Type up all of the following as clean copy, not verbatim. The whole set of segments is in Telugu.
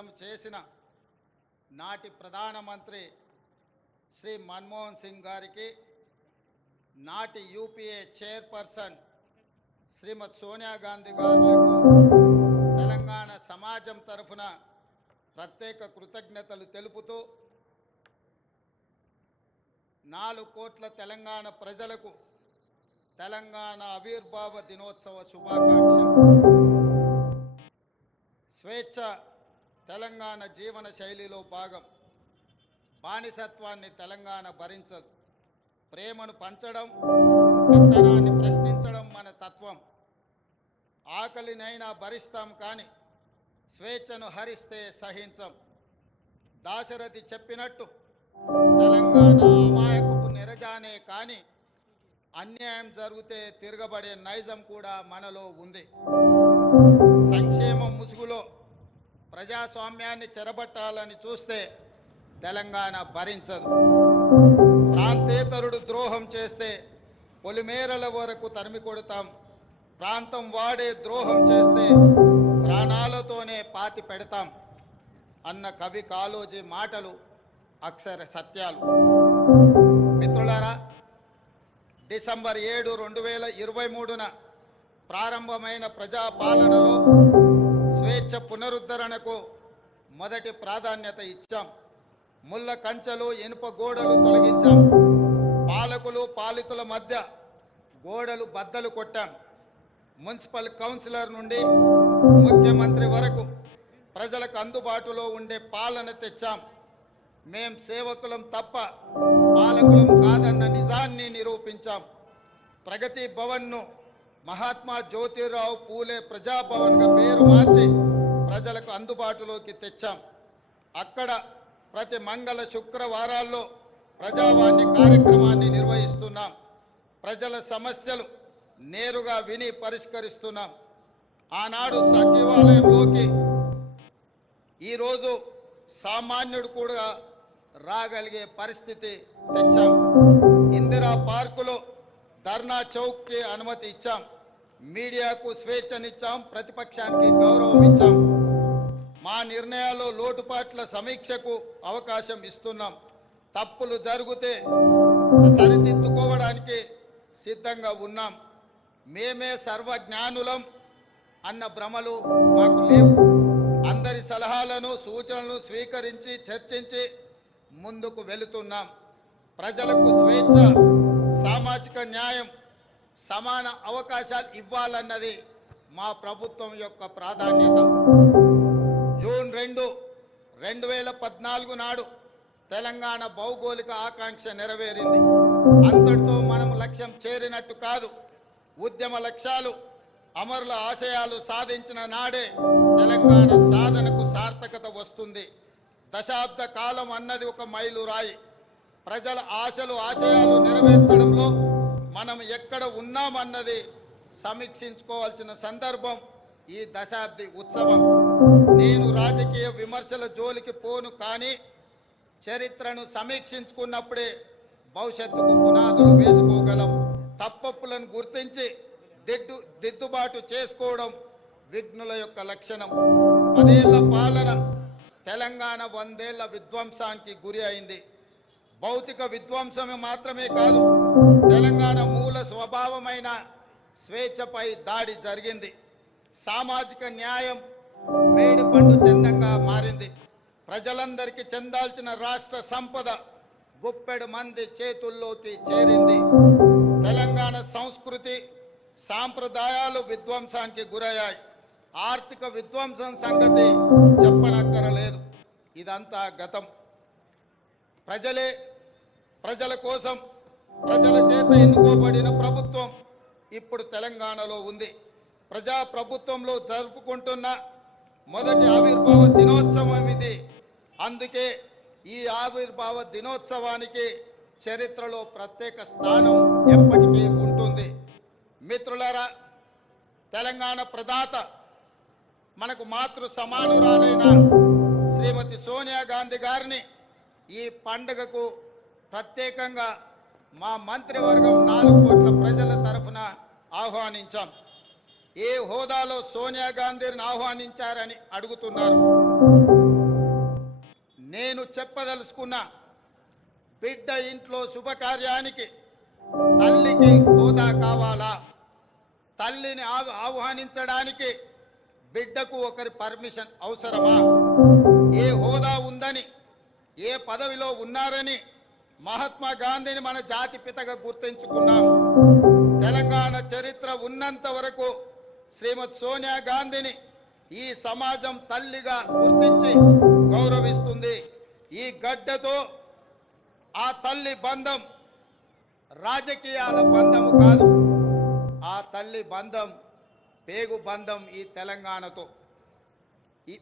నిజం చేసిన నాటి ప్రధానమంత్రి శ్రీ మన్మోహన్ సింగ్ గారికి, నాటి యూపీఏ చైర్పర్సన్ శ్రీమతి సోనియా గాంధీ గారులకు తెలంగాణ సమాజం తరఫున ప్రత్యేక కృతజ్ఞతలు తెలుపుతూ 4 కోట్ల తెలంగాణ ప్రజలకు తెలంగాణ ఆవిర్భావ దినోత్సవ శుభాకాంక్షలు. స్వేచ్ఛ తెలంగాణ జీవన శైలిలో భాగం. బానిసత్వాన్ని తెలంగాణ భరించదు. ప్రేమను పంచడం, పెత్తనాన్ని ప్రశ్నించడం మన తత్వం. ఆకలినైనా భరిస్తాం కానీ స్వేచ్ఛను హరిస్తే సహించం. దాశరథి చెప్పినట్టు తెలంగాణ అమాయకపు నిరజానే కానీ అన్యాయం జరిగితే తిరగబడే నైజం కూడా మనలో ఉంది. సంక్షేమం ముసుగులో ప్రజాస్వామ్యాన్ని చెరబట్టాలని చూస్తే తెలంగాణ భరించదు. ప్రాంతేతరుడు ద్రోహం చేస్తే పొలిమేరల వరకు తరిమి కొడతాం. ప్రాంతం వాడే ద్రోహం చేస్తే ప్రాణాలతోనే పాతి పెడతాం అన్న కవి కాళోజీ మాటలు అక్షర సత్యాలు. మిత్రులారా, డిసెంబర్ 7, 2023న ప్రారంభమైన ప్రజాపాలనలో స్వేచ్ఛ పునరుద్ధరణకు మొదటి ప్రాధాన్యత ఇచ్చాం. ముళ్ళ కంచెలు, ఇనుప గోడలు తొలగించాం. పాలకులు పాలితుల మధ్య గోడలు బద్దలు కొట్టాం. మున్సిపల్ కౌన్సిలర్ నుండి ముఖ్యమంత్రి వరకు ప్రజలకు అందుబాటులో ఉండే పాలన తెచ్చాం. మేం సేవకులం తప్ప పాలకులం కాదన్న నిజాన్ని నిరూపించాం. ప్రగతి భవన్ను మహాత్మా జ్యోతిరావు పూలే ప్రజాభవన్గా పేరు మార్చి ప్రజలకు అందుబాటులోకి తెచ్చాం. అక్కడ ప్రతి మంగళ శుక్రవారాల్లో ప్రజావాణి కార్యక్రమాన్ని నిర్వహిస్తున్నాం. ప్రజల సమస్యలు నేరుగా విని పరిష్కరిస్తున్నాం. ఆనాడు సచివాలయంలోకి ఈరోజు సామాన్యుడు కూడా రాగలిగే పరిస్థితి తెచ్చాం. ఇందిరా పార్కులో ధర్నా చౌక్కి అనుమతి ఇచ్చాం. మీడియాకు స్వేచ్ఛనిచ్చాం. ప్రతిపక్షానికి గౌరవం ఇచ్చాం. మా నిర్ణయాల్లో లోటుపాట్ల సమీక్షకు అవకాశం ఇస్తున్నాం. తప్పులు జరిగితే సరిదిద్దుకోవడానికి సిద్ధంగా ఉన్నాం. మేమే సర్వజ్ఞానులం అన్న భ్రమలు మాకు లేవు. అందరి సలహాలను, సూచనలను స్వీకరించి చర్చించి ముందుకు వెళుతున్నాం. ప్రజలకు స్వేచ్ఛ, సామాజిక న్యాయం, సమాన అవకాశాలు ఇవ్వాలన్నది మా ప్రభుత్వం యొక్క ప్రాధాన్యత. జూన్ 2, 2014 నాడు తెలంగాణ భౌగోళిక ఆకాంక్ష నెరవేరింది. అంతటితో మనం లక్ష్యం చేరినట్టు కాదు. ఉద్యమ లక్ష్యాలు, అమరుల ఆశయాలు సాధించిన నాడే తెలంగాణ సాధనకు సార్థకత వస్తుంది. దశాబ్ద కాలం అన్నది ఒక మైలురాయి. ప్రజల ఆశలు, ఆశయాలు నెరవేర్చడంలో మనం ఎక్కడ ఉన్నామన్నది సమీక్షించుకోవాల్సిన సందర్భం ఈ దశాబ్ది ఉత్సవం. నేను రాజకీయ విమర్శల జోలికి పోను, కానీ చరిత్రను సమీక్షించుకున్నప్పుడే భవిష్యత్తుకు పునాదులు వేసుకోగలం. తప్పప్పులను గుర్తించి దిద్దుబాటు చేసుకోవడం విఘ్నుల యొక్క లక్షణం. 10 ఏళ్ల పాలన తెలంగాణ 100 ఏళ్ల విధ్వంసానికి గురి అయింది. భౌతిక విధ్వంసమే మాత్రమే కాదు, తెలంగాణ మూల స్వభావమైన స్వేచ్ఛపై దాడి జరిగింది. సామాజిక న్యాయం మేడి పండు చందంగా మారింది. ప్రజలందరికీ చెందాల్సిన రాష్ట్ర సంపద గుప్పెడు మంది చేతుల్లోకి చేరింది. తెలంగాణ సంస్కృతి, సాంప్రదాయాలు విధ్వంసానికి గురయ్యాయి. ఆర్థిక విధ్వంసం సంగతి చెప్పనక్కరలేదు. ఇదంతా గతం. ప్రజలే, ప్రజల కోసం, ప్రజల చేత ఎన్నుకోబడిన ప్రభుత్వం ఇప్పుడు తెలంగాణలో ఉంది. ప్రజా ప్రభుత్వంలో జరుపుకుంటున్న మొదటి ఆవిర్భావ దినోత్సవం ఇది. అందుకే ఈ ఆవిర్భావ దినోత్సవానికి చరిత్రలో ప్రత్యేక స్థానం ఎప్పటికీ ఉంటుంది. మిత్రులారా, తెలంగాణ ప్రదాత, మనకు మాతృ సమానురాలైన శ్రీమతి సోనియా గాంధీ గారిని ఈ పండుగకు ప్రత్యేకంగా మా మంత్రివర్గం 4 కోట్ల ప్రజల తరఫున ఆహ్వానించాం. ఏ హోదాలో సోనియా గాంధీని ఆహ్వానించారని అడుగుతున్నారు. నేను చెప్పదలుచుకున్న బిడ్డ ఇంట్లో శుభకార్యానికి తల్లికి హోదా కావాలా? తల్లిని ఆహ్వానించడానికి బిడ్డకు ఒకరి పర్మిషన్ అవసరమా? ఏ హోదా ఉందని, ఏ పదవిలో ఉన్నారని మహాత్మా గాంధీని మన జాతిపితగా గుర్తించుకున్నాం. తెలంగాణ చరిత్ర ఉన్నంత వరకు శ్రీమతి సోనియా గాంధీని ఈ సమాజం తల్లిగా గుర్తించి గౌరవిస్తుంది. ఈ గడ్డతో ఆ తల్లి బంధం రాజకీయాల బంధము కాదు, ఆ తల్లి బంధం పేగు బంధం ఈ తెలంగాణతో. ఈ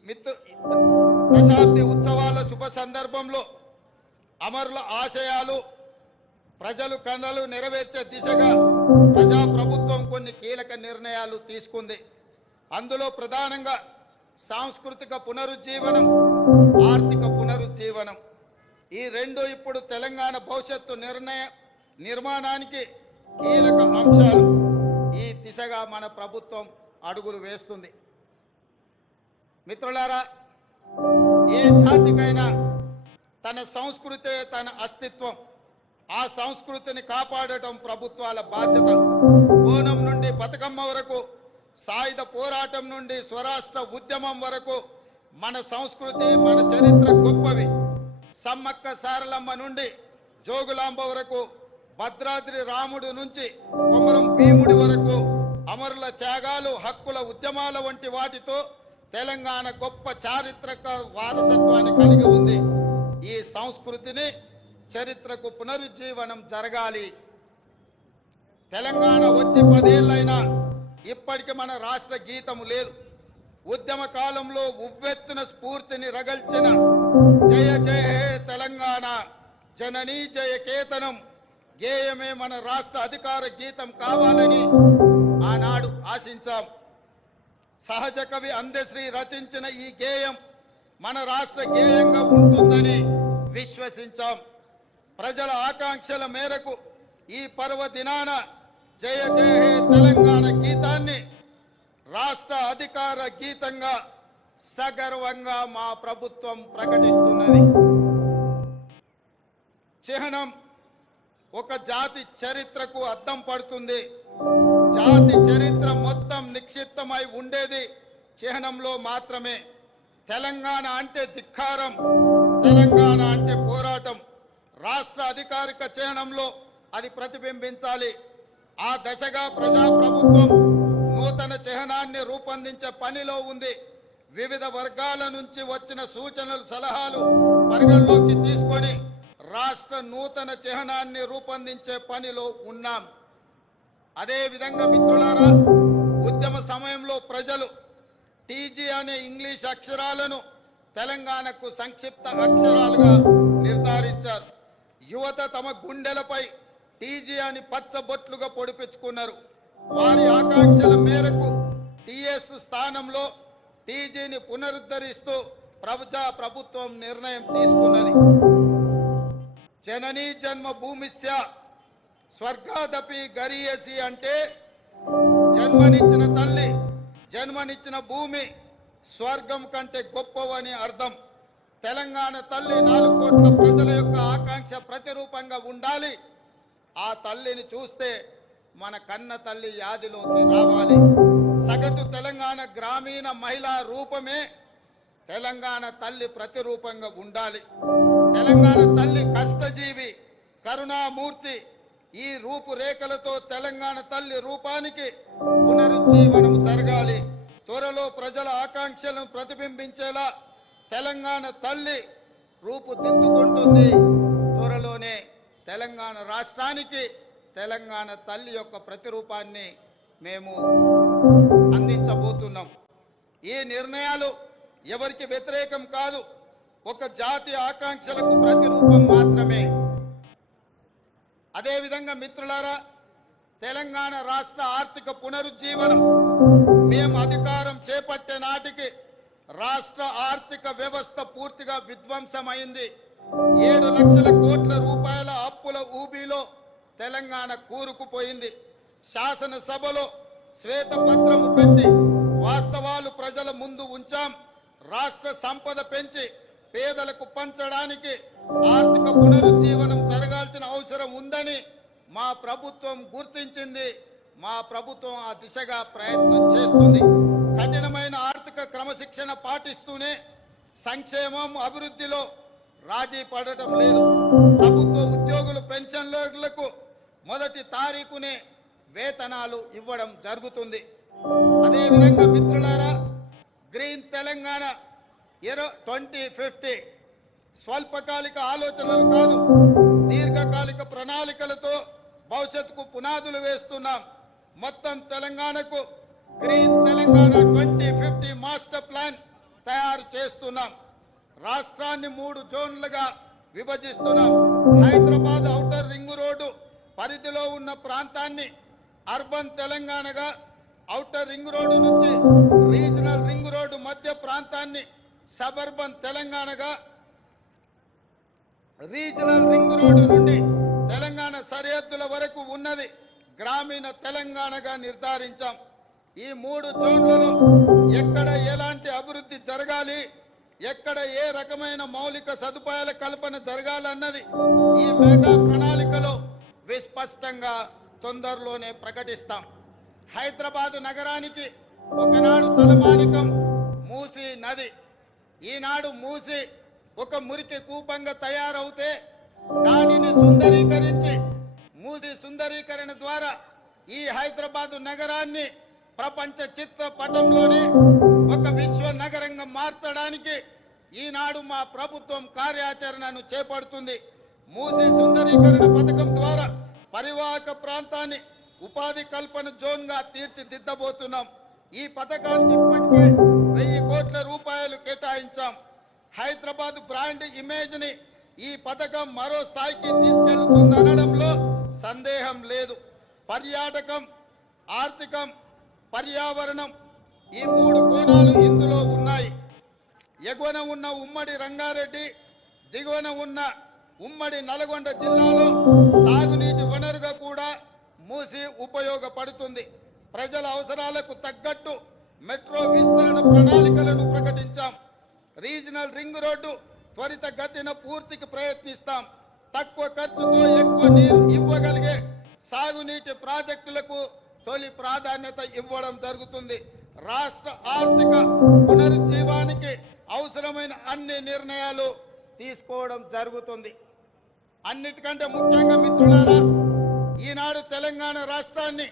దశాబ్ది ఉత్సవాల శుభ సందర్భంలో అమరుల ఆశయాలు ప్రజలు కళలు నెరవేర్చే దిశగా ప్రజాప్రభుత్వం కొన్ని కీలక నిర్ణయాలు తీసుకుంది. అందులో ప్రధానంగా సాంస్కృతిక పునరుజ్జీవనం, ఆర్థిక పునరుజ్జీవనం, ఈ రెండు ఇప్పుడు తెలంగాణ భవిష్యత్తు నిర్మాణానికి కీలక అంశాలు. ఈ దిశగా మన ప్రభుత్వం అడుగులు వేస్తుంది. మిత్రులారా, ఏ జాతికైనా తన సంస్కృతే తన అస్తిత్వం. ఆ సంస్కృతిని కాపాడటం ప్రభుత్వాల బాధ్యత. ఓనం నుండి బతుకమ్మ వరకు, సాయుధ పోరాటం నుండి స్వరాష్ట్ర ఉద్యమం వరకు మన సంస్కృతి, మన చరిత్ర గొప్పవి. సమ్మక్క సారలమ్మ నుండి జోగులాంబ వరకు, భద్రాద్రి రాముడు నుంచి కొమరం భీముడి వరకు అమరుల త్యాగాలు, హక్కుల ఉద్యమాల వంటి వాటితో తెలంగాణ గొప్ప చారిత్రక వారసత్వాన్ని కలిగి ఉంది. ఈ సంస్కృతిని, చరిత్రకు పునరుజ్జీవనం జరగాలి. తెలంగాణ వచ్చి 10 ఏళ్ళైనా ఇప్పటికి మన రాష్ట్ర గీతము లేదు. ఉద్యమ కాలంలో ఉవ్వెత్తున స్ఫూర్తిని రగల్చిన జయ జయ హే తెలంగాణ జననీ జయ కేతనం గేయమే మన రాష్ట్ర అధికార గీతం కావాలని ఆనాడు ఆశించాం. సహజ కవి అందశ్రీ రచించిన ఈ గేయం మన రాష్ట్ర గేయంగా ఉంటుందని విశ్వసించాం. ప్రజల ఆకాంక్షల మేరకు ఈ పర్వదినాన జయ జయ హే తెలంగాణ గీతాన్ని రాష్ట్ర అధికార గీతంగా సగర్వంగా మా ప్రభుత్వం ప్రకటిస్తున్నది. చిహ్నం ఒక జాతి చరిత్రకు అద్దం పడుతుంది. జాతి చరిత్ర మొత్తం నిక్షిప్తమై ఉండేది చిహ్నంలో మాత్రమే. తెలంగాణ అంటే ధిక్కారం, తెలంగాణ అంటే పోరాటం. రాష్ట్ర అధికారిక చిహ్నంలో అది ప్రతిబింబించాలి. ఆ దశగా ప్రజాప్రభుత్వం నూతన చిహ్నాన్ని రూపొందించే పనిలో ఉంది. వివిధ వర్గాల నుంచి వచ్చిన సూచనలు, సలహాలు పరిగణలోకి తీసుకొని రాష్ట్ర నూతన చిహ్నాన్ని రూపొందించే పనిలో ఉన్నాం. అదేవిధంగా మిత్రులారా, ఉద్యమ సమయంలో ప్రజలు టీజీ అనే ఇంగ్లీష్ అక్షరాలను తెలంగాణకు సంక్షిప్త అక్షరాలుగా నిర్ధారించారు. యువత తమ గుండెలపై టీజీ అని పచ్చబొట్లుగా పొడిపించుకున్నారు. వారి ఆకాంక్షల మేరకు టీఎస్ స్థానంలో టీజీని పునరుద్ధరిస్తూ ప్రభుత్వం నిర్ణయం తీసుకున్నది. జననీ జన్మభూమిస్య స్వర్గాదపి గరీయసి అంటే జన్మనిచ్చిన తల్లి, జన్మనిచ్చిన భూమి స్వర్గం కంటే గొప్పవని అర్థం. తెలంగాణ తల్లి 4 కోట్ల ప్రజల యొక్క ఆకాంక్ష ప్రతిరూపంగా ఉండాలి. ఆ తల్లిని చూస్తే మన కన్న తల్లి యాదిలోకి రావాలి. సగటు తెలంగాణ గ్రామీణ మహిళా రూపమే తెలంగాణ తల్లి ప్రతిరూపంగా ఉండాలి. తెలంగాణ తల్లి కష్టజీవి, కరుణామూర్తి. ఈ రూపురేఖలతో తెలంగాణ తల్లి రూపానికి పునరుజ్జీవనం జరగాలి. త్వరలో ప్రజల ఆకాంక్షలను ప్రతిబింబించేలా తెలంగాణ తల్లి రూపుదిద్దుకుంటుంది. త్వరలోనే తెలంగాణ రాష్ట్రానికి తెలంగాణ తల్లి యొక్క ప్రతిరూపాన్ని మేము అందించబోతున్నాం. ఈ నిర్ణయాలు ఎవరికి వ్యతిరేకం కాదు, ఒక జాతి ఆకాంక్షలకు ప్రతిరూపం మాత్రమే. అదేవిధంగా మిత్రులారా, తెలంగాణ రాష్ట్ర ఆర్థిక పునరుజ్జీవనం మేము అధికారం చేపట్టే నాటికి రాష్ట్ర ఆర్థిక వ్యవస్థ పూర్తిగా విధ్వంసమైంది. 7 లక్షల కోట్ల రూపాయల అప్పుల ఊబిలో తెలంగాణ కూరుకుపోయింది. శాసనసభలో శ్వేతపత్రము పెట్టి వాస్తవాలు ప్రజల ముందు ఉంచాం. రాష్ట్ర సంపద పెంచి పేదలకు పంచడానికి ఆర్థిక పునరుజ్జీవనం జరగాల్సిన అవసరం ఉందని మా ప్రభుత్వం గుర్తించింది. మా ప్రభుత్వం ఆ దిశగా ప్రయత్నం చేస్తుంది. కఠినమైన ఆర్థిక క్రమశిక్షణ పాటిస్తూనే సంక్షేమం అభివృద్ధిలో రాజీ పడటం లేదు. ప్రభుత్వ ఉద్యోగులు పెన్షన్లకు మొదటి తారీఖునే వేతనాలు ఇవ్వడం జరుగుతుంది. అదేవిధంగా మిత్రులారా, గ్రీన్ తెలంగాణ 2050 స్వల్పకాలిక ఆలోచనలు కాదు, దీర్ఘకాలిక ప్రణాళికలతో భవిష్యత్తుకు పునాదులు వేస్తున్నాం. మొత్తం తెలంగాణకు గ్రీన్ తెలంగాణ 2050 మాస్టర్ ప్లాన్ తయారు చేస్తున్నాం. రాష్ట్రాన్ని 3 జోన్లుగా విభజిస్తున్నాం. హైదరాబాద్ ఔటర్ రింగ్ రోడ్డు పరిధిలో ఉన్న ప్రాంతాన్ని అర్బన్ తెలంగాణగా, ఔటర్ రింగ్ రోడ్డు నుంచి రీజనల్ రింగ్ రోడ్డు మధ్య ప్రాంతాన్ని సబర్బన్ తెలంగాణగా, రీజనల్ రింగ్ రోడ్డు నుండి తెలంగాణ సరిహద్దుల వరకు ఉన్నది గ్రామీణ తెలంగాణగా నిర్ధారించాం. ఈ 3 జోన్లలో ఎక్కడ ఎలాంటి అభివృద్ధి జరగాలి, ఎక్కడ ఏ రకమైన మౌలిక సదుపాయాల కల్పన జరగాలన్నది ఈ మెగా ప్రణాళికలో విస్పష్టంగా తొందరలోనే ప్రకటిస్తాం. హైదరాబాదు నగరానికి ఒకనాడు తలమానికం మూసీ నది. ఈనాడు మూసీ ఒక మురికి కూపంగా తయారవుతే దానిని సుందరీకరించి, మూసీ సుందరీకరణ ద్వారా ఈ హైదరాబాదు నగరాన్ని ప్రపంచ చిత్రపటంలోనే ఒక విశ్వ నగరంగా మార్చడానికి ఈనాడు మా ప్రభుత్వం కార్యాచరణను చేపడుతుంది. మూసీ సుందరీకరణ పథకం ద్వారా పరివాహక ప్రాంతాన్ని ఉపాధి కల్పన జోన్గా తీర్చిదిద్దబోతున్నాం. ఈ పథకానికి ఇప్పటికే 1000 కోట్ల రూపాయలు కేటాయించాం. హైదరాబాద్ బ్రాండ్ ఇమేజ్ని ఈ పథకం మరో స్థాయికి తీసుకెళ్తుందనడంలో సందేహం లేదు. పర్యాటకం, ఆర్థికం, పర్యావరణం ఈ 3 కోణాలు ఇందులో ఉన్నాయి. ఎగువన ఉన్న ఉమ్మడి రంగారెడ్డి, దిగువన ఉన్న ఉమ్మడి నల్గొండ జిల్లాలో సాగునీటి వనరుగా కూడా మూసి ఉపయోగపడుతుంది. ప్రజల అవసరాలకు తగ్గట్టు మెట్రో విస్తరణ ప్రణాళికలను ప్రకటించాం. రీజనల్ రింగ్ రోడ్డు త్వరితగతిన పూర్తికి ప్రయత్నిస్తాం. తక్కువ ఖర్చుతో ఎక్కువ నీరు ఇవ్వగలిగే సాగునీటి ప్రాజెక్టులకు తొలి ప్రాధాన్యత ఇవ్వడం జరుగుతుంది. రాష్ట్ర ఆర్థిక పునరుజ్జీవానికి అవసరమైన అన్ని నిర్ణయాలు తీసుకోవడం జరుగుతుంది. అన్నిటికంటే ముఖ్యంగా మిత్రులారా, ఈనాడు తెలంగాణ రాష్ట్రాన్ని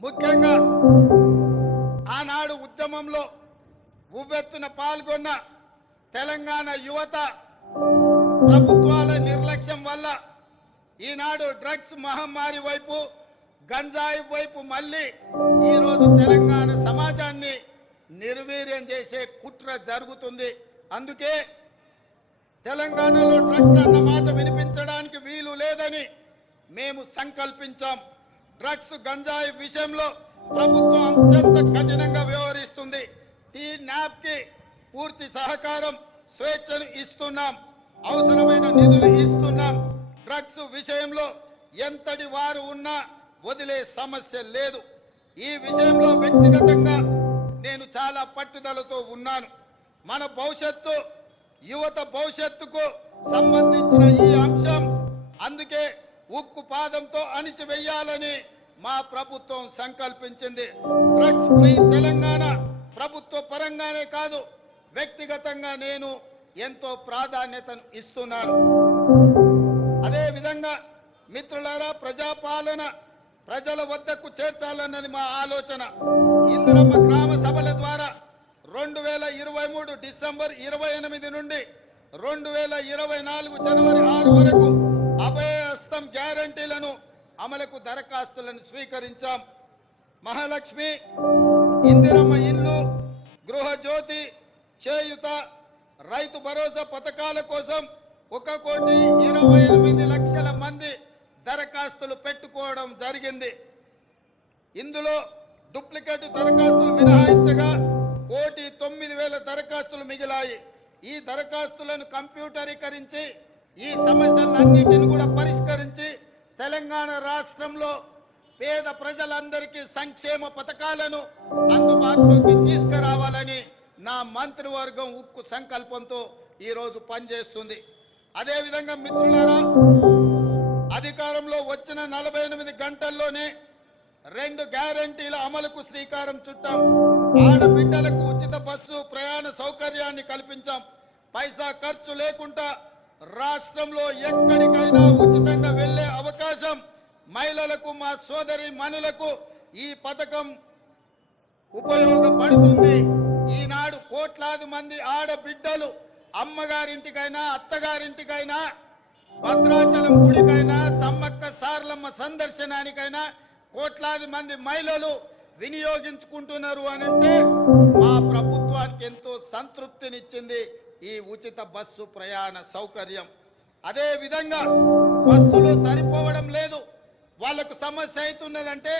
ముఖ్యంగా ఆనాడు ఉద్యమంలో ఉవ్వెత్తున పాల్గొన్న తెలంగాణ యువత ప్రభుత్వాల నిర్లక్ష్యం వల్ల ఈనాడు డ్రగ్స్ మహమ్మారి వైపు, గంజాయి వైపు మళ్ళీ ఈరోజు తెలంగాణ సమాజాన్ని నిర్వీర్యం చేసే కుట్ర జరుగుతుంది. అందుకే తెలంగాణలో డ్రగ్స్ అన్న మాట వినిపించడానికి వీలు లేదని మేము సంకల్పించాం. డ్రగ్స్, గంజాయి విషయంలో ప్రభుత్వం అత్యంత కఠినంగా వ్యవహరిస్తుంది. టీ-న్యాప్కి పూర్తి సహకారం, స్వేచ్ఛను ఇస్తున్నాం. అవసరమైన నిధులు ఇస్తున్నాం. డ్రగ్స్ విషయంలో ఎంతటి వారు ఉన్నా వదిలే సమస్య లేదు. ఈ విషయంలో వ్యక్తిగతంగా నేను చాలా పట్టుదలతో ఉన్నాను. మన భవిష్యత్తు, యువత భవిష్యత్తుకు సంబంధించిన ఈ అంశం, అందుకే ఉక్కు పాదంతో అణిచివేయాలని మా ప్రభుత్వం సంకల్పించింది. డ్రగ్స్ ఫ్రీ తెలంగాణ ప్రభుత్వ పరంగానే కాదు, వ్యక్తిగతంగా నేను ఎంతో ప్రాధాన్యతను ఇస్తున్నాను. అదేవిధంగా మిత్రులారా, ప్రజాపాలన ప్రజల వద్దకు చేర్చాలన్నది మా ఆలోచన. ఇందిరమ్మ గ్రామ సభల ద్వారా 2023 డిసెంబర్ 28 నుండి 2024 జనవరి 6 వరకు అభయహస్తం గ్యారంటీలను అమలుకు దరఖాస్తులను స్వీకరించాం. మహాలక్ష్మి, ఇందిరమ్మ ఇల్లు, గృహజ్యోతి, చేయుత, రైతు భరోసా పథకాల కోసం 1,28,00,000 మంది దరఖాస్తులు పెట్టుకోవడం జరిగింది. ఇందులో డూప్లికేట్ దరఖాస్తులు మినహాయించగా 1,09,000 దరఖాస్తులు మిగిలాయి. ఈ దరఖాస్తులను కంప్యూటరీకరించి ఈ సమస్యలన్నింటిని కూడా పరిష్కరించి తెలంగాణ రాష్ట్రంలో పేద ప్రజలందరికీ సంక్షేమ పథకాలను అందుబాటులోకి తీసుకురావాలని నా మంత్రివర్గం ఉక్కు సంకల్పంతో ఈరోజు పనిచేస్తుంది. అదేవిధంగా మిత్రులారా, అధికారంలో వచ్చిన 48 గంటల్లోనే 2 గ్యారంటీల అమలుకు శ్రీకారం చుట్టాం. ఆడబిడ్డలకు ఉచిత బస్సు ప్రయాణ సౌకర్యాన్ని కల్పించాం. పైసా ఖర్చు లేకుండా రాష్ట్రంలో ఎక్కడికైనా ఉచితంగా వెళ్లే అవకాశం మహిళలకు, మా సోదరి మనులకు ఈ పథకం ఉపయోగపడుతుంది. ఈనాడు కోట్లాది మంది ఆడబిడ్డలు అమ్మగారింటికైనా అత్తగారింటికైనా భద్రాచలం గుడికైనా సమ్మక్క సారలమ్మ సందర్శనానికైనా కోట్లాది మంది మహిళలు వినియోగించుకుంటున్నారు అనంటే మా ప్రభుత్వానికి ఎంతో సంతృప్తినిచ్చింది ఈ ఉచిత బస్సు ప్రయాణ సౌకర్యం. అదే విధంగా బస్సులు సరిపోవడం లేదు, వాళ్లకు సమస్య అవుతున్నదంటే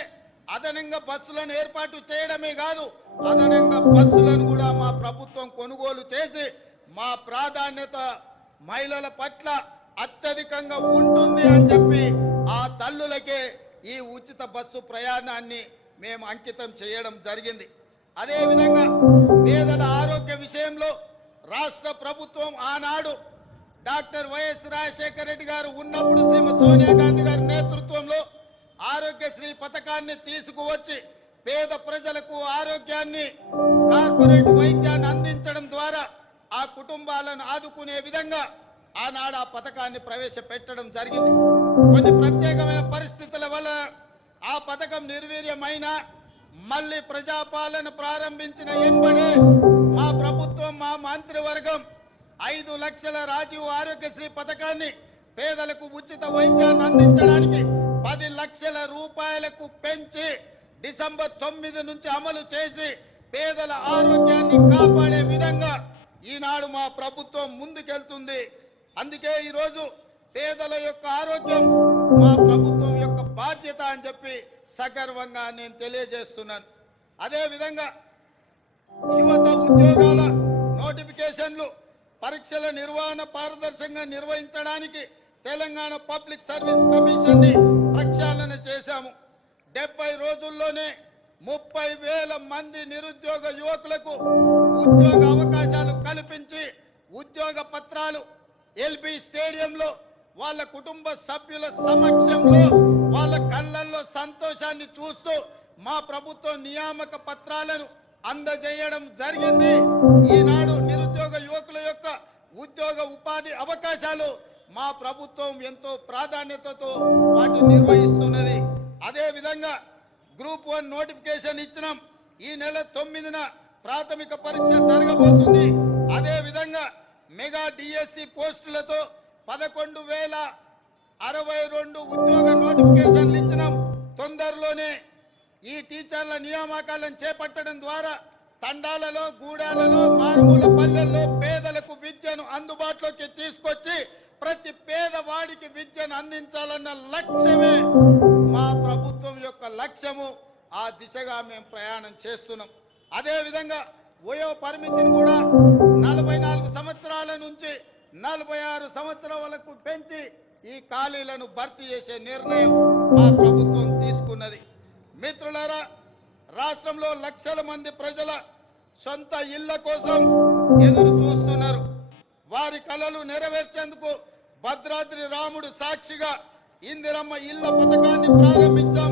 అదనంగా బస్సులను ఏర్పాటు చేయడమే కాదు, అదనంగా బస్సులను కూడా మా ప్రభుత్వం కొనుగోలు చేసి మా ప్రాధాన్యత మహిళల పట్ల అత్యధికంగా ఉంటుంది అని చెప్పి ఆ తల్లులకే ఈ ఉచిత బస్సు ప్రయాణాన్ని మేము అంకితం చేయడం జరిగింది. అదేవిధంగా పేదల ఆరోగ్య విషయంలో రాష్ట్ర ప్రభుత్వం ఆనాడు డాక్టర్ వైఎస్ రాజశేఖర రెడ్డి గారు ఉన్నప్పుడు శ్రీమతి సోనియా గాంధీ గారి నేతృత్వంలో ఆరోగ్యశ్రీ పథకాన్ని తీసుకువచ్చి పేద ప్రజలకు ఆరోగ్యాన్ని, కార్పొరేట్ వైద్యాన్ని అందించడం ద్వారా ఆ కుటుంబాలను ఆదుకునే విధంగా ఆనాడు ఆ పథకాన్ని ప్రవేశపెట్టడం జరిగింది. కొన్ని ప్రత్యేకమైన పరిస్థితుల వల్ల ఆ పథకం నిర్వీర్యమైన మళ్ళీ ప్రజాపాలన ప్రారంభించిన ఎంబడే మా ప్రభుత్వం, మా మంత్రివర్గం 5 లక్షల రాజీవ్ ఆరోగ్యశ్రీ పథకాన్ని పేదలకు ఉచిత వైద్యాన్ని అందించడానికి 10 లక్షల రూపాయలకు పెంచి డిసెంబర్ 9 నుంచి అమలు చేసి పేదల ఆరోగ్యాన్ని కాపాడే విధంగా ఈనాడు మా ప్రభుత్వం ముందుకెళ్తుంది. అందుకే ఈరోజు పేదల యొక్క ఆరోగ్యం మా ప్రభుత్వం యొక్క బాధ్యత అని చెప్పి సగర్వంగా నేను తెలియజేస్తున్నాను. అదేవిధంగా యువత ఉద్యోగాల నోటిఫికేషన్లు, పరీక్షల నిర్వహణ పారదర్శకంగా నిర్వహించడానికి తెలంగాణ పబ్లిక్ సర్వీస్ కమిషన్ ని ప్రక్షాళన చేశాము. 70 రోజుల్లోనే 30,000 మంది నిరుద్యోగ యువకులకు ఉద్యోగ అవకాశాలు కల్పించి ఉద్యోగ పత్రాలు ఎల్బీ స్టేడియంలో వాళ్ళ కుటుంబ సభ్యుల సమక్షంలో వాళ్ళ కళ్ళల్లో సంతోషాన్ని చూస్తూ మా ప్రభుత్వం నియామక పత్రాలను అందజేయడం జరిగింది. ఈనాడు నిరుద్యోగ యువకుల యొక్క ఉద్యోగ ఉపాధి అవకాశాలు మా ప్రభుత్వం ఎంతో ప్రాధాన్యతతో వాటిని నిర్వహిస్తున్నది. అదే విధంగా గ్రూప్ 1 నోటిఫికేషన్ ఇచ్చినాం. ఈ నెల 9న ప్రాథమిక పరీక్ష జరగబోతుంది. అదే విధంగా మెగా డిఎస్సి పోస్టులతో 11,062 ఉద్యోగ నోటిఫికేషన్లు ఇచ్చినాం. తొందరలోనే ఈ టీచర్ల నియామకాలను చేపట్టడం ద్వారా తండాలలో, గూడాలలో, మారుమూల పల్లెల్లో పేదలకు విద్యను అందుబాటులోకి తీసుకొచ్చి ప్రతి పేదవాడికి విద్యను అందించాలన్న లక్ష్యమే మా ప్రభుత్వం యొక్క లక్ష్యము. ఆ దిశగా మేము ప్రయాణం చేస్తున్నాం. అదేవిధంగా వయో పరిమితిని కూడా 44 సంవత్సరాల నుంచి 46 సంవత్సరాలకు పెంచి ఈ ఖాళీలను భర్తీ చేసే నిర్ణయం మా ప్రభుత్వం తీసుకున్నది. మిత్రులారా, రాష్ట్రంలో లక్షల మంది ప్రజల సొంత ఇళ్ల కోసం ఎదురు చూస్తున్నారు. వారి కలలు నెరవేర్చేందుకు భద్రాద్రి రాముడు సాక్షిగా ఇందిరమ్మ ఇళ్ల పథకాన్ని ప్రారంభించాం.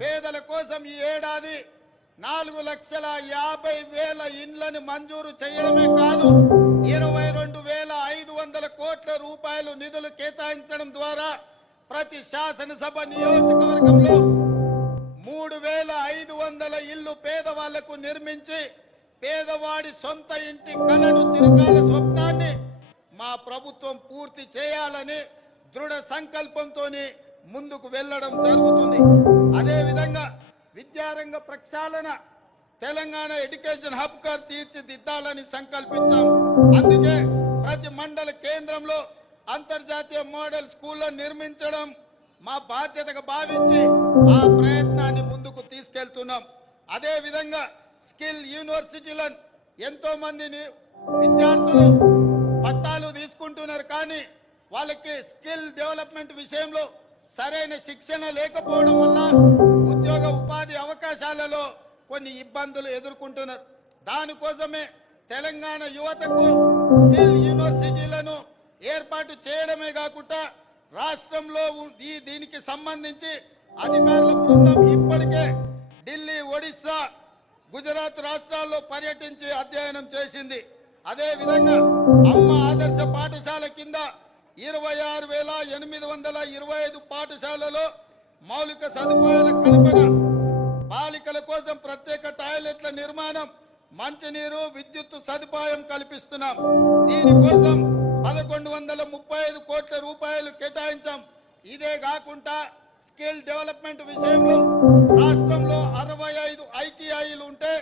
పేదల కోసం ఈ ఏడాది 4,50,000 ఇండ్లను మంజూరు చేయడమే కాదు, 22,500 కోట్ల రూపాయలు నిధులు కేటాయించడం ద్వారా ప్రతి శాసనసభ నియోజకవర్గంలో 3,500 ఇళ్లు పేదవాళ్లకు నిర్మించి పేదవాడి సొంత ఇంటి కలను, చిరకాల స్వప్నాన్ని మా ప్రభుత్వం పూర్తి చేయాలని దృఢ సంకల్పంతో ముందుకు వెళ్ళడం జరుగుతుంది. అదేవిధంగా విద్యారంగ ప్రక్షాళన, తెలంగాణ ఎడ్యుకేషన్ హబ్ గా తీర్చిదిద్దాలని సంకల్పించాం. అందుకే ప్రతి మండల కేంద్రంలో అంతర్జాతీయ మోడల్ స్కూళ్లను నిర్మించడం మా బాధ్యతగా భావించి ఆ ప్రయత్నాన్ని ముందుకు తీసుకెళ్తున్నాం. అదే విధంగా స్కిల్ యూనివర్సిటీలను ఎంతో మందిని విద్యార్థులు పట్టాలు తీసుకుంటున్నారు, కానీ వాళ్ళకి స్కిల్ డెవలప్మెంట్ విషయంలో సరైన శిక్షణ లేకపోవడం వల్ల ఉద్యోగ ఉపాధి అవకాశాలలో కొన్ని ఇబ్బందులు ఎదుర్కొంటున్నారు. దానికోసమే తెలంగాణ యువతకు స్కిల్ యూనివర్సిటీలను ఏర్పాటు చేయడమే కాకుండా రాష్ట్రంలో దీనికి సంబంధించి అధికారుల బృందం ఇప్పటికే ఢిల్లీ, ఒడిశా, గుజరాత్ రాష్ట్రాల్లో పర్యటించి అధ్యయనం చేసింది. అదే విధంగా అమ్మ ఆదర్శ పాఠశాల కింద 26,825 పాఠశాలలో మౌలిక సదుపాయాల కల్పన, బాలికల కోసం ప్రత్యేక టాయిలెట్ల నిర్మాణం, మంచినీరు, విద్యుత్ సదుపాయం కల్పిస్తున్నాం. దీనికోసం 1135 కోట్ల రూపాయలు కేటాయించాం. ఇదే కాకుండా స్కిల్ డెవలప్మెంట్ విషయంలో రాష్ట్రంలో 65 ఐటీఐలు ఉంటే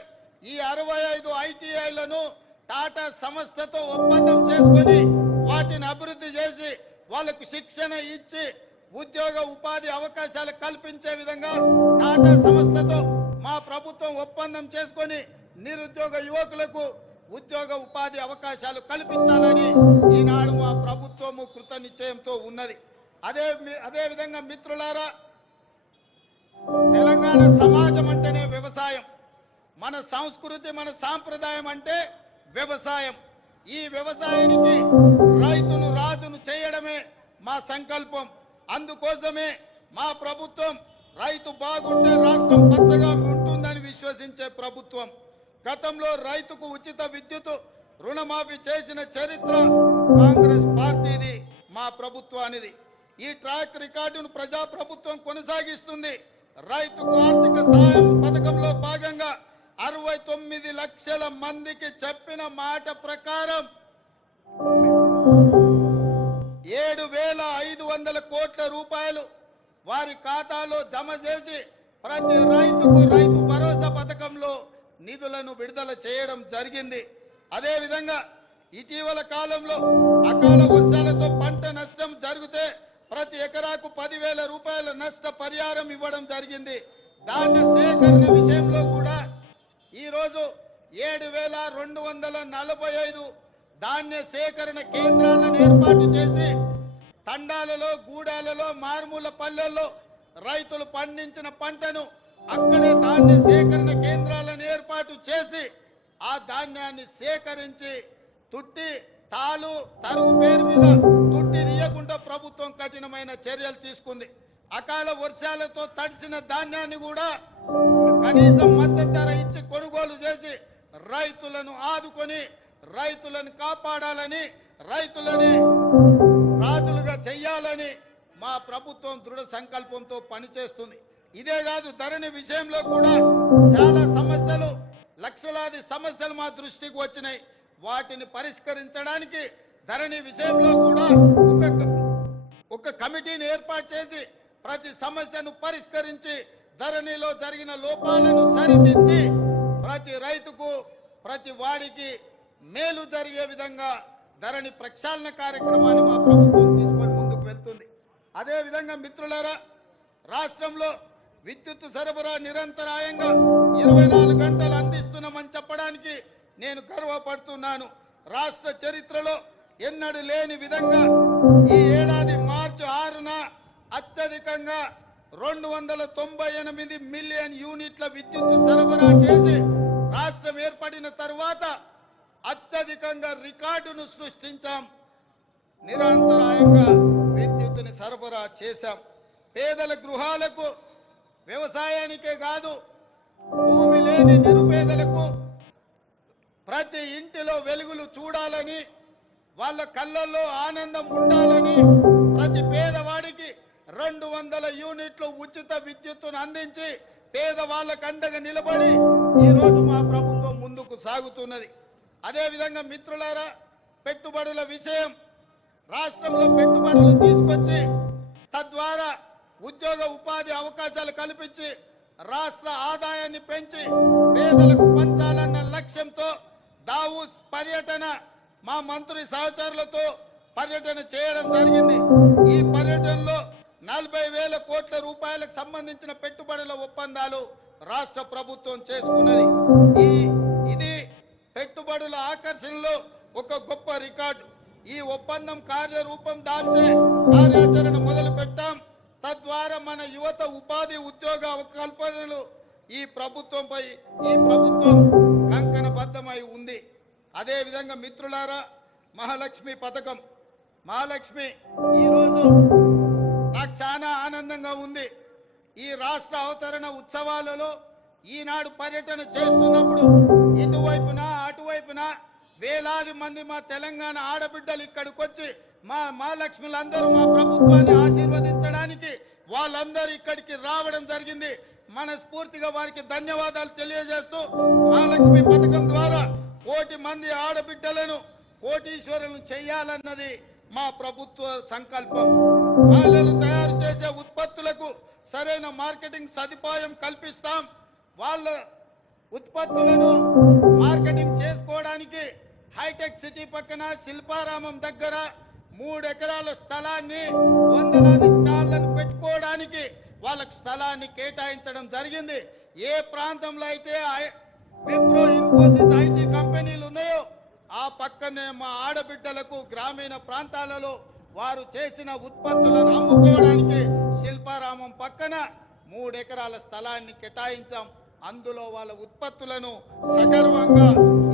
ఈ 65 ఐటీఐలను టాటా సంస్థతో ఒప్పందం చేసుకొని వాటిని అభివృద్ధి చేసి వాళ్లకు శిక్షణ ఇచ్చి ఉద్యోగ ఉపాధి అవకాశాలు కల్పించే విధంగా టాటా సంస్థతో మా ప్రభుత్వం ఒప్పందం చేసుకొని నిరుద్యోగ యువకులకు ఉద్యోగ ఉపాధి అవకాశాలు కల్పించాలని ఈనాడు మా ప్రభుత్వము కృత నిశ్చయంతో ఉన్నది. అదే విధంగా మిత్రులారా, తెలంగాణ సమాజం అంటేనే వ్యవసాయం. మన సంస్కృతి, మన సాంప్రదాయం అంటే వ్యవసాయం. ఈ వ్యవసాయానికి రైతును రాజును చేయడమే మా సంకల్పం. అందుకోసమే మా ప్రభుత్వం రైతు బాగుంటే రాష్ట్రం పచ్చగా ఉంటుందని విశ్వసించే ప్రభుత్వం. గతంలో రైతుకు ఉచిత విద్యుత్ రుణమాఫీ చేసిన చరిత్ర కాంగ్రెస్ పార్టీది, మా ప్రభుత్వానిది. ఈ ట్రాక్ రికార్డును ప్రజాప్రభుత్వం కొనసాగిస్తుంది. రైతుకు ఆర్థిక సాయం పథకంలో భాగంగా 69 లక్షల మందికి చెప్పిన మాట ప్రకారం 7,500 కోట్ల రూపాయలు వారి ఖాతాలో జమ చేసి ప్రతి రైతుకు రైతు భరోసా పథకంలో నిధులను విడుదల చేయడం జరిగింది. అదేవిధంగా ఇటీవల కాలంలో అకాల వర్షాలతో పంట నష్టం జరిగితే ప్రతి ఎకరాకు 10,000 రూపాయల నష్ట పరిహారం ఇవ్వడం జరిగింది. ధాన్య సేకరణ విషయంలో కూడా ఈరోజు 7,245 ధాన్య సేకరణ కేంద్రాలను ఏర్పాటు చేసి తండాలలో, గూడాలలో, మారుమూల పల్లెల్లో రైతులు పండించిన పంటను అక్కడే ధాన్య సేకరణ కేంద్రాలను ఏర్పాటు చేసి ఆ ధాన్యాన్ని సేకరించి తుట్టి, తాలు, తరుగు పేరు మీద తుట్టి తీయకుండా ప్రభుత్వం కఠినమైన చర్యలు తీసుకుంది. అకాల వర్షాలతో తడిసిన ధాన్యాన్ని కూడా కనీసం మద్దతు ధర ఇచ్చి కొనుగోలు చేసి రైతులను ఆదుకొని రైతులను కాపాడాలని, రైతులని రాజులుగా చెయ్యాలని మా ప్రభుత్వం దృఢ సంకల్పంతో పనిచేస్తుంది. ఇదే కాదు, ధరణి విషయంలో కూడా చాలా సమస్యలు, లక్షలాది సమస్యలు మా దృష్టికి వచ్చినాయి. వాటిని పరిష్కరించడానికి ధరణి విషయంలో కూడా ఒక కమిటీని ఏర్పాటు చేసి ప్రతి సమస్యను పరిష్కరించి ధరణిలో జరిగిన లోపాలను సరిదిద్ది ప్రతి రైతుకు, ప్రతి వాడికి మేలు జరిగే విధంగా ధరణి ప్రక్షాళన కార్యక్రమాన్ని మా ప్రభుత్వం తీసుకొని ముందుకు వెళ్తుంది. అదేవిధంగా మిత్రులారా, రాష్ట్రంలో విద్యుత్ సరఫరా నిరంతరాయంగా 24 గంటలు అందిస్తున్నామని చెప్పడానికి నేను గర్వపడుతున్నాను. రాష్ట్ర చరిత్రలో ఎన్నడూ లేని విధంగా ఈ ఏడాది మార్చి 6న అత్యధికంగా 298 మిలియన్ యూనిట్ల విద్యుత్ సరఫరా చేసి రాష్ట్రం ఏర్పడిన తర్వాత అత్యధికంగా రికార్డును సృష్టించాం. నిరంతరాయంగా విద్యుత్తుని సరఫరా చేశాం. పేదల గృహాలకు, వ్యవసాయానికే కాదు భూమి లేని నిరుపేదలకు ప్రతి ఇంటిలో వెలుగులు చూడాలని, వాళ్ళ కళ్ళల్లో ఆనందం ఉండాలని ప్రతి పేదవాడికి 200 యూనిట్లు ఉచిత విద్యుత్తును అందించి పేదవాళ్ళకు అండగా నిలబడి ఈరోజు మా ప్రభుత్వం ముందుకు సాగుతున్నది. అదేవిధంగా మిత్రులారా, పెట్టుబడుల విషయం, రాష్ట్రంలో పెట్టుబడులు తీసుకొచ్చి తద్వారా ఉద్యోగ ఉపాధి అవకాశాలు కల్పించి రాష్ట్ర ఆదాయాన్ని పెంచి పేదలకు పంచాలన్న లక్ష్యంతో దావూస్ పర్యటన మా మంత్రి సహచరులతో పర్యటన చేయడం జరిగింది. ఈ పర్యటనలో 40,000 కోట్ల రూపాయలకు సంబంధించిన పెట్టుబడుల ఒప్పందాలు రాష్ట్ర ప్రభుత్వం చేసుకున్నది. ఇది పెట్టుబడుల ఆకర్షణలో ఒక గొప్ప రికార్డు. ఈ ఒప్పందం కార్యరూపం దాల్చే కార్యాచరణ మొదలు పెట్టాం. తద్వారా మన యువత ఉపాధి, ఉద్యోగ కల్పనలు ఈ ప్రభుత్వం కంకణబద్ధమై ఉంది. అదేవిధంగా మిత్రులారా, మహాలక్ష్మి పథకం, మహాలక్ష్మి ఈరోజు నాకు చాలా ఆనందంగా ఉంది. ఈ రాష్ట్ర అవతరణ ఉత్సవాలలో ఈనాడు పర్యటన చేస్తున్నప్పుడు ఇటువైపున అటువైపున వేలాది మంది మా తెలంగాణ ఆడబిడ్డలు ఇక్కడికి వచ్చి మా మహాలక్ష్ములందరూ మా ప్రభుత్వాన్ని ఆశీర్వదించడానికి వాళ్ళందరూ ఇక్కడికి రావడం జరిగింది. మనస్ఫూర్తిగా వారికి ధన్యవాదాలు తెలియజేస్తూ, మహాలక్ష్మి పథకం ద్వారా 1 కోటి మంది ఆడబిడ్డలను కోటీశ్వరులను చేయాలన్నది మా ప్రభుత్వ సంకల్పం. మహిళలు తయారు చేసే ఉత్పత్తులకు సరైన మార్కెటింగ్ సదుపాయం కల్పిస్తాం. వాళ్ళ ఉత్పత్తులను మార్కెటింగ్ చేసుకోవడానికి హైటెక్ సిటీ పక్కన శిల్పారామం దగ్గర 3 ఎకరాల స్థలాన్ని, వందలాది స్టాళ్లను పెట్టుకోవడానికి వాళ్ళకి స్థలాన్ని కేటాయించడం జరిగింది. ఏ ప్రాంతంలో అయితే విప్రో, ఇన్ఫోసిస్, ఐటీ కంపెనీలు ఉన్నాయో ఆ పక్కనే మా ఆడబిడ్డలకు గ్రామీణ ప్రాంతాలలో వారు చేసిన ఉత్పత్తులను అమ్ముకోవడానికి శిల్పారామం పక్కన 3 ఎకరాల స్థలాన్ని కేటాయించాం. అందులో వాళ్ళ ఉత్పత్తులను సగర్వంగా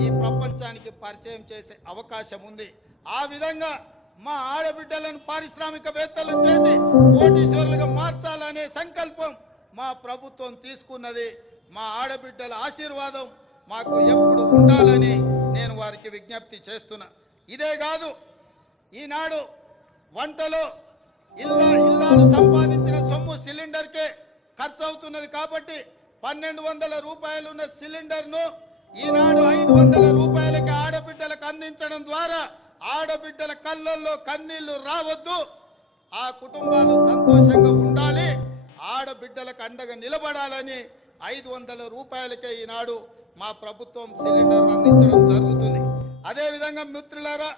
ఈ ప్రపంచానికి పరిచయం చేసే అవకాశం ఉంది. ఆ విధంగా మా ఆడబిడ్డలను పారిశ్రామికవేత్తలను చేసి కోటీశ్వరులుగా మార్చాలనే సంకల్పం మా ప్రభుత్వం తీసుకున్నది. మా ఆడబిడ్డల ఆశీర్వాదం మాకు ఎప్పుడు ఉండాలని నేను వారికి విజ్ఞప్తి చేస్తున్నా. ఇదే కాదు, ఈనాడు వంటలో ఇల్లాలు సంపాదించిన సొమ్ము సిలిండర్కే ఖర్చు అవుతున్నది. కాబట్టి 1200 రూపాయలు ఉన్న సిలిండర్ను ఈనాడు 500 రూపాయలకి ఆడబిడ్డలకు అందించడం ద్వారా ఆడబిడ్డల కళ్ళల్లో కన్నీళ్లు రావద్దు, ఆ కుటుంబాలు సంతోషంగా ఉండాలి, ఆడబిడ్డలకు అండగా నిలబడాలని 500 రూపాయలకే ఈనాడు మా ప్రభుత్వం సిలిండర్ అందించడం జరుగుతుంది. అదేవిధంగా మిత్రులారా,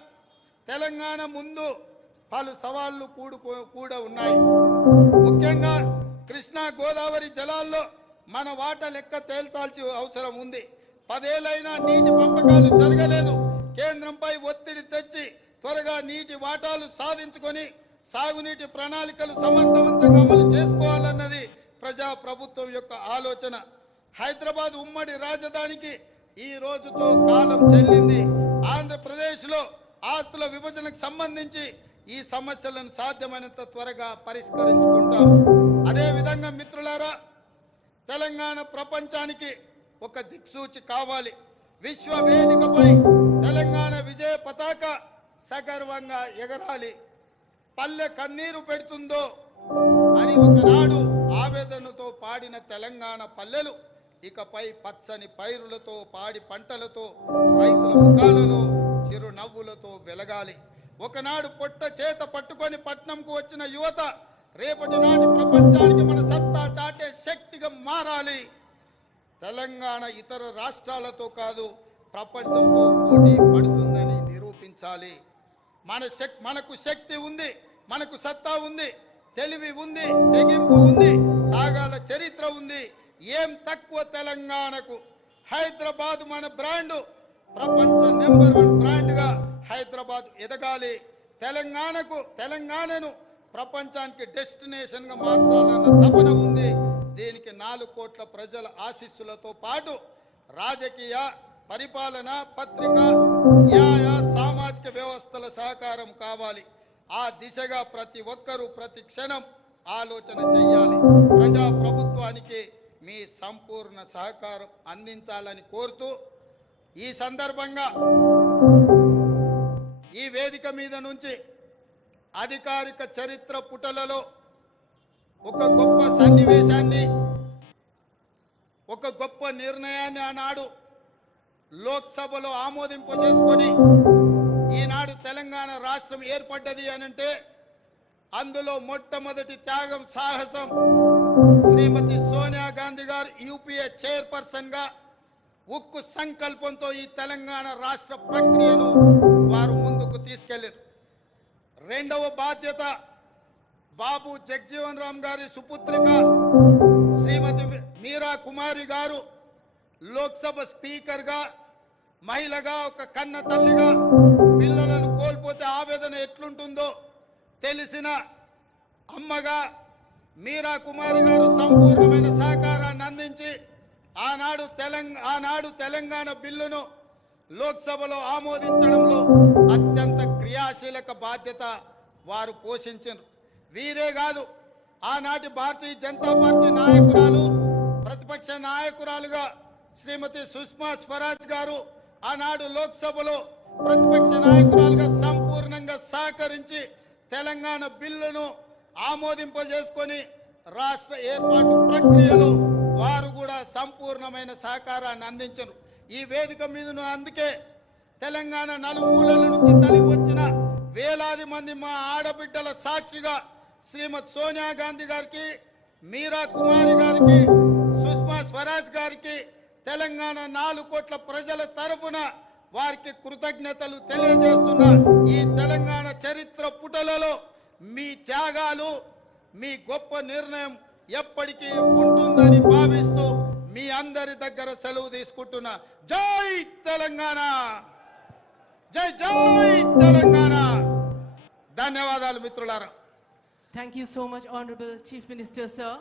తెలంగాణ ముందు పలు సవాళ్లు కూడా ఉన్నాయి. ముఖ్యంగా కృష్ణా గోదావరి జలాల్లో మన వాటా లెక్క తేల్చాల్సి అవసరం ఉంది. 10 ఏళ్లైనా నీటి పంపకాలు జరగలేదు. కేంద్రంపై ఒత్తిడి తెచ్చి త్వరగా నీటి వాటాలు సాధించుకొని సాగునీటి ప్రణాళికలు సమర్థవంతంగా అమలు చేసుకోవాలన్నది ప్రజా ప్రభుత్వం యొక్క ఆలోచన. హైదరాబాద్ ఉమ్మడి రాజధానికి ఈ రోజుతో కాలం చెల్లింది. ఆంధ్రప్రదేశ్లో ఆస్తుల విభజనకు సంబంధించి ఈ సమస్యలను సాధ్యమైనంత త్వరగా పరిష్కరించుకుంటాం. అదేవిధంగా మిత్రులారా, తెలంగాణ ప్రపంచానికి ఒక దిక్సూచి కావాలి. విశ్వ వేదికపై తెలంగాణ విజయ పతాక సగర్వంగా ఎగరాలి. పల్లె కన్నీరు పెడుతుందో అని ఒకనాడు ఆవేదనతో పాడిన తెలంగాణ పల్లెలు ఇకపై పచ్చని పైరులతో, పాడి పంటలతో, రైతుల ముఖాలలో చిరునవ్వులతో వెలగాలి. ఒకనాడు పొట్ట చేత పట్టుకొని పట్నంకు వచ్చిన యువత రేపటి నాటి ప్రపంచానికి మన సత్తా చాటే శక్తిగా మారాలి. తెలంగాణ ఇతర రాష్ట్రాలతో కాదు, ప్రపంచంతో పోటీ పడుతుందని నిరూపించాలి. మనకు శక్తి ఉంది, మనకు సత్తా ఉంది, తెలివి ఉంది, తెగింపు ఉంది, తాగాల చరిత్ర ఉంది. ఏం తక్కువ తెలంగాణకు? హైదరాబాద్ మన బ్రాండు, ప్రపంచ నెంబర్ 1 బ్రాండ్గా హైదరాబాద్ ఎదగాలి. తెలంగాణను ప్రపంచానికి డెస్టినేషన్గా మార్చాలన్న తపన ఉంది. దీనికి 4 కోట్ల ప్రజల ఆశీస్సులతో పాటు రాజకీయ, పరిపాలన, పత్రిక, న్యాయ, సామాజిక వ్యవస్థల సహకారం కావాలి. ఆ దిశగా ప్రతి ఒక్కరూ ప్రతి క్షణం ఆలోచన చేయాలి. ప్రజా ప్రభుత్వానికి మీ సంపూర్ణ సహకారం అందించాలని కోరుతూ, ఈ సందర్భంగా ఈ వేదిక మీద నుంచి అధికారిక చరిత్ర పుటలలో ఒక గొప్ప సన్నివేశాన్ని, ఒక గొప్ప నిర్ణయాన్ని ఆనాడు లోక్సభలో ఆమోదింపజేసుకొని ఈనాడు తెలంగాణ రాష్ట్రం ఏర్పడ్డది అనంటే అందులో మొట్టమొదటి త్యాగం, సాహసం శ్రీమతి సోనియా గాంధీ గారు యూపీఏ చైర్పర్సన్గా ఉక్కు సంకల్పంతో ఈ తెలంగాణ రాష్ట్ర ప్రక్రియను వారు ముందుకు తీసుకెళ్లారు. రెండవ బాధ్యత బాబు జగజీవన్ రామ్ గారి సుపుత్రిక శ్రీమతి మీరా కుమారి గారు లోక్సభ స్పీకర్గా, మహిళగా, ఒక కన్న తల్లిగా పిల్లలను కోల్పోతే ఆవేదన ఎట్లుంటుందో తెలిసిన అమ్మగా మీరా కుమారి గారు సంపూర్ణమైన సహకారాన్ని అందించి ఆనాడు తెలంగాణ బిల్లును లోక్సభలో ఆమోదించడంలో అత్యంత క్రియాశీలక బాధ్యత వారు పోషించారు. వీరే కాదు, ఆనాటి భారతీయ జనతా పార్టీ నాయకురాలు, ప్రతిపక్ష నాయకురాలుగా శ్రీమతి సుష్మా స్వరాజ్ గారు ఆనాడు లోక్సభలో ప్రతిపక్ష నాయకురాలుగా సంపూర్ణంగా సహకరించి తెలంగాణ బిల్లును ఆమోదింపజేసుకొని రాష్ట్ర ఏర్పాటు ప్రక్రియలో వారు కూడా సంపూర్ణమైన సహకారాన్ని అందించరు. ఈ వేదిక మీద అందుకే తెలంగాణ నలుమూలల నుంచి తరలి వచ్చిన వేలాది మంది మా ఆడబిడ్డల సాక్షిగా శ్రీమతి సోనియా గాంధీ గారికి, మీరా కుమారి గారికి, సుష్మా స్వరాజ్ గారికి తెలంగాణ 4 కోట్ల ప్రజల తరఫున వారికి కృతజ్ఞతలు తెలియజేస్తున్నా. ఈ తెలంగాణ చరిత్ర పుటలలో మీ త్యాగాలు, మీ గొప్ప నిర్ణయం ఎప్పటికీ ఉంటుందని భావిస్తూ మీ అందరి దగ్గర సెలవు తీసుకుంటున్నా. జై తెలంగాణ, జై జై తెలంగాణ. ధన్యవాదాలు మిత్రులారా. Thank you so much, Honorable Chief Minister, sir.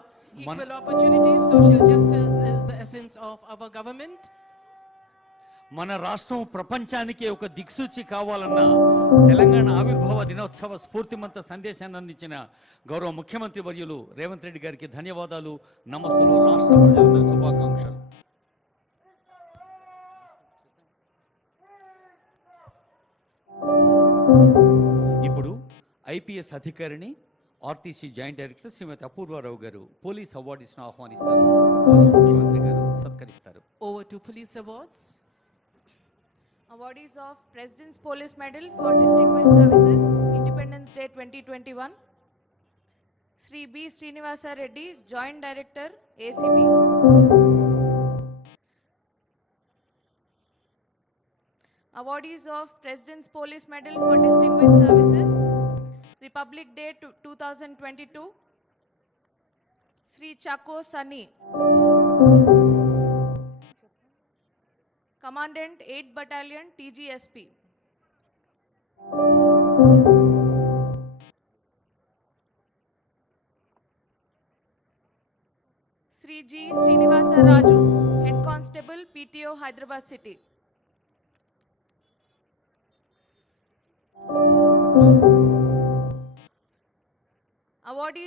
Equal opportunities, social justice is the essence of our government. మన రాష్ట్రం ప్రపంచానికి ఒక దిక్సూచి కావాలన్న తెలంగాణ ఆవిర్భావ దినోత్సవ స్ఫూర్తిమంత సందేశాన్ని అందించిన గౌరవ ముఖ్యమంత్రి వర్యులు రేవంత్ రెడ్డి గారికి ధన్యవాదాలు, నమస్సులు, రాష్ట్ర ప్రజలందరి శుభాకాంక్షలు. ఇప్పుడు ఐపీఎస్ అధికారిని ఆర్టీసీ జాయింట్ డైరెక్టర్ శ్రీమతి అపూర్వారావు గారు పోలీస్ అవార్డ్స్ను ఆహ్వానిస్తారు. ముఖ్యమంత్రి గారు సత్కరిస్తారు. Over to police awards. Awardees of President's Police Medal for Distinguished Services, Independence Day 2021. Sri B. Srinivasa Reddy, Joint Director, ACB. Awardees of President's Police Medal for Distinguished Services, Republic Day 2022. Sri Chako Sunny, Commandant 8th Battalion, TGSP. Sri G. Srinivasa Raju, Head Constable, PTO, Hyderabad City. Awardees